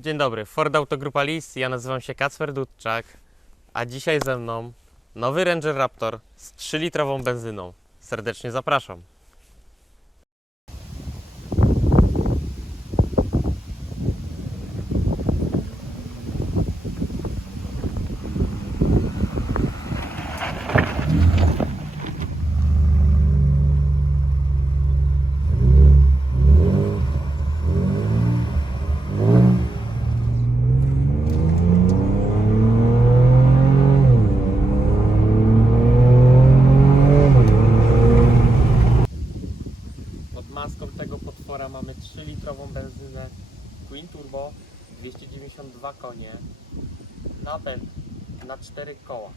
Dzień dobry, Ford Autogrupa Lis, ja nazywam się Kacper Dudczak, a dzisiaj ze mną nowy Ranger Raptor z 3-litrową benzyną. Serdecznie zapraszam. 292 konie, napęd na 4 koła,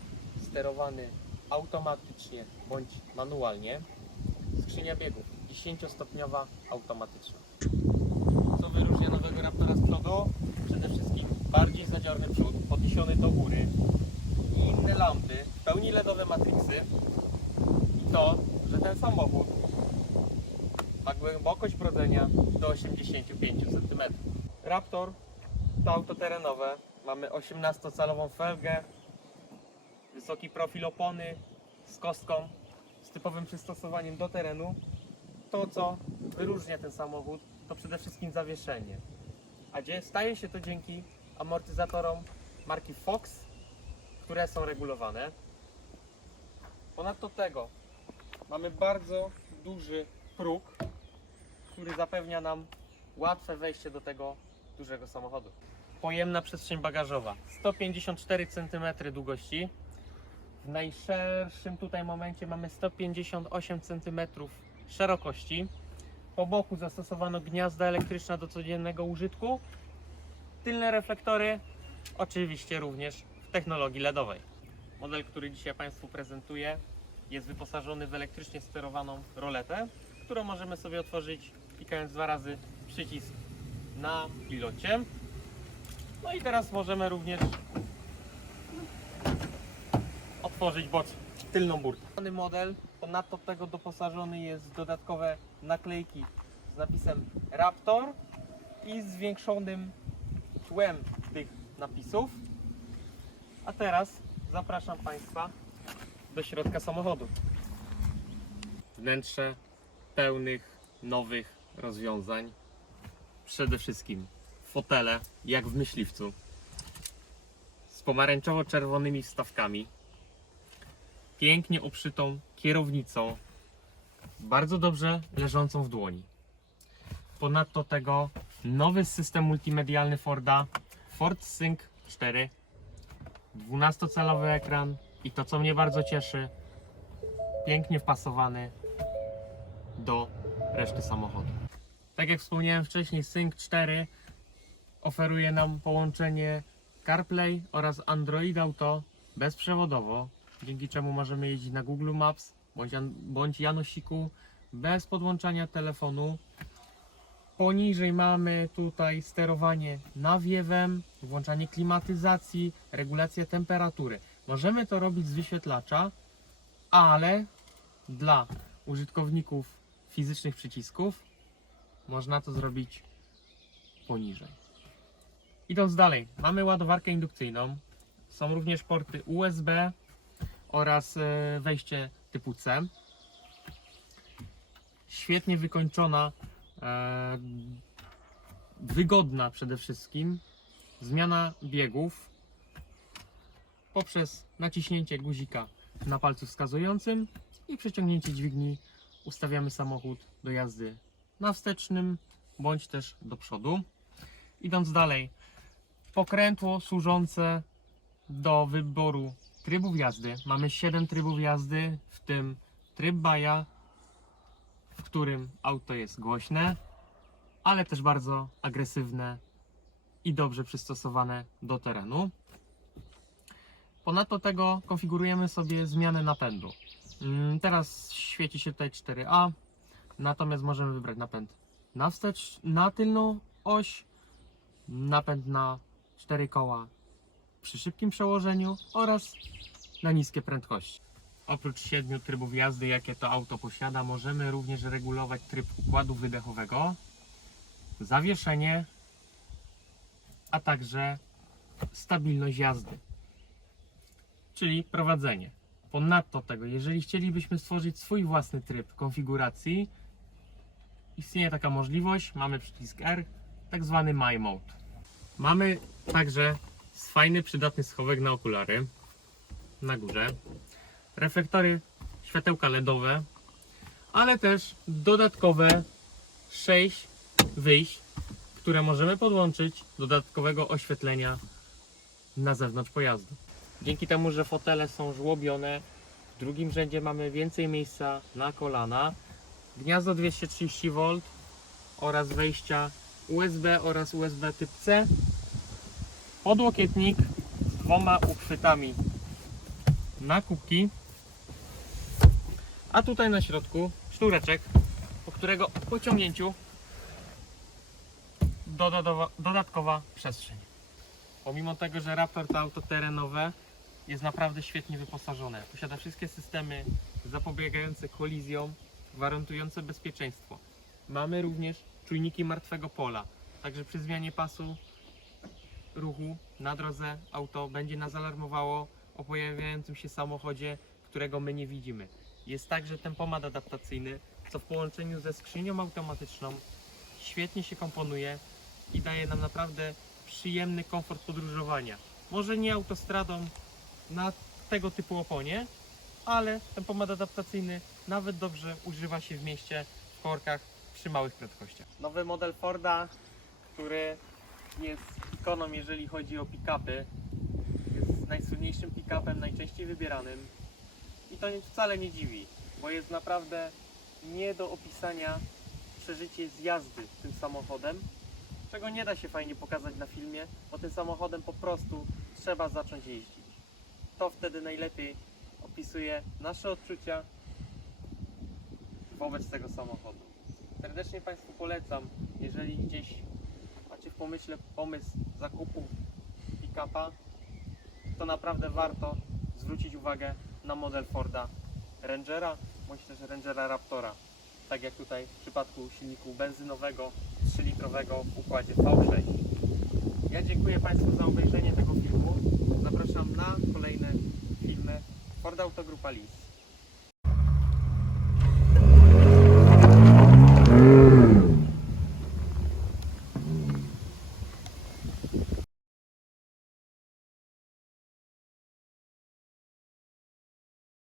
sterowany automatycznie bądź manualnie, skrzynia biegów 10-stopniowa automatyczna. Co wyróżnia nowego Raptora z przodu? Przede wszystkim bardziej zadziorny przód, podniesiony do góry i inne lampy, w pełni LEDowe matriksy i to, że ten samochód ma głębokość brodzenia do 85 cm. Raptor to auto terenowe. Mamy 18-calową felgę, wysoki profil opony z kostką, z typowym przystosowaniem do terenu. To, co wyróżnia ten samochód, to przede wszystkim zawieszenie. A gdzie staje się to dzięki amortyzatorom marki Fox, które są regulowane. Ponadto tego mamy bardzo duży próg, który zapewnia nam łatwe wejście do tego dużego samochodu. Pojemna przestrzeń bagażowa 154 cm długości. W najszerszym tutaj momencie mamy 158 cm szerokości. Po boku zastosowano gniazda elektryczne do codziennego użytku. Tylne reflektory, oczywiście również w technologii LEDowej. Model, który dzisiaj Państwu prezentuję, jest wyposażony w elektrycznie sterowaną roletę, którą możemy sobie otworzyć klikając dwa razy przycisk na pilocie. No i teraz możemy również otworzyć boc tylną burtę. Dany model ponadto tego doposażony jest w dodatkowe naklejki z napisem Raptor i zwiększonym tłem tych napisów. A teraz zapraszam Państwa do środka samochodu. Wnętrze pełnych nowych rozwiązań. Przede wszystkim fotele, jak w myśliwcu, z pomarańczowo-czerwonymi wstawkami, pięknie obszytą kierownicą, bardzo dobrze leżącą w dłoni. Ponadto tego nowy system multimedialny Forda, Ford Sync 4, 12-calowy ekran i to co mnie bardzo cieszy, pięknie wpasowany do reszty samochodu. Tak jak wspomniałem wcześniej, Sync 4 oferuje nam połączenie CarPlay oraz Android Auto bezprzewodowo, dzięki czemu możemy jeździć na Google Maps bądź, bądź Janosiku bez podłączania telefonu. Poniżej mamy tutaj sterowanie nawiewem, włączanie klimatyzacji, regulacja temperatury. Możemy to robić z wyświetlacza, ale dla użytkowników fizycznych przycisków można to zrobić poniżej. Idąc dalej, mamy ładowarkę indukcyjną. Są również porty USB oraz e, wejście typu C. Świetnie wykończona, e, wygodna przede wszystkim zmiana biegów poprzez naciśnięcie guzika na palcu wskazującym i przeciągnięcie dźwigni ustawiamy samochód do jazdy na wstecznym bądź też do przodu. Idąc dalej, pokrętło służące do wyboru trybów jazdy. Mamy 7 trybów jazdy, w tym tryb baja, w którym auto jest głośne, ale też bardzo agresywne i dobrze przystosowane do terenu. Ponadto tego konfigurujemy sobie zmianę napędu. Mm, Teraz świeci się tutaj 4A, natomiast możemy wybrać napęd na wstecz, na tylną oś, napęd na 4 koła przy szybkim przełożeniu oraz na niskie prędkości. Oprócz 7 trybów jazdy, jakie to auto posiada, możemy również regulować tryb układu wydechowego, zawieszenie a także stabilność jazdy, czyli prowadzenie. Ponadto tego, jeżeli chcielibyśmy stworzyć swój własny tryb konfiguracji, istnieje taka możliwość, mamy przycisk R, tak zwany My Mode. Mamy także fajny, przydatny schowek na okulary na górze, reflektory, światełka LEDowe, ale też dodatkowe 6 wyjść, które możemy podłączyć do dodatkowego oświetlenia na zewnątrz pojazdu. Dzięki temu, że fotele są żłobione, w drugim rzędzie mamy więcej miejsca na kolana, gniazdo 230V oraz wejścia USB oraz USB typ C, podłokietnik z dwoma uchwytami na kubki, a tutaj na środku sznureczek, po którego pociągnięciu dodatkowa przestrzeń. Pomimo tego, że Raptor to auto terenowe, jest naprawdę świetnie wyposażone. Posiada wszystkie systemy zapobiegające kolizjom, gwarantujące bezpieczeństwo. Mamy również czujniki martwego pola, także przy zmianie pasu ruchu na drodze auto będzie nas alarmowało o pojawiającym się samochodzie, którego my nie widzimy. Jest także tempomat adaptacyjny, co w połączeniu ze skrzynią automatyczną świetnie się komponuje i daje nam naprawdę przyjemny komfort podróżowania. Może nie autostradą na tego typu oponie, ale tempomat adaptacyjny nawet dobrze używa się w mieście, w korkach przy małych prędkościach. Nowy model Forda, który jest ikoną, jeżeli chodzi o pick-upy, jest najsłynniejszym pick-upem, najczęściej wybieranym i to wcale nie dziwi, bo jest naprawdę nie do opisania przeżycie z jazdy tym samochodem, czego nie da się fajnie pokazać na filmie, bo tym samochodem po prostu trzeba zacząć jeździć. To wtedy najlepiej opisuje nasze odczucia wobec tego samochodu. Serdecznie Państwu polecam, jeżeli gdzieś macie w pomyśle pomysł zakupu pick-upa, to naprawdę warto zwrócić uwagę na model Forda Rangera, bądź też Rangera Raptora. Tak jak tutaj w przypadku silniku benzynowego 3-litrowego w układzie V6. Ja dziękuję Państwu za obejrzenie tego filmu. Zapraszam na kolejne filmy Ford Autogrupa Lis.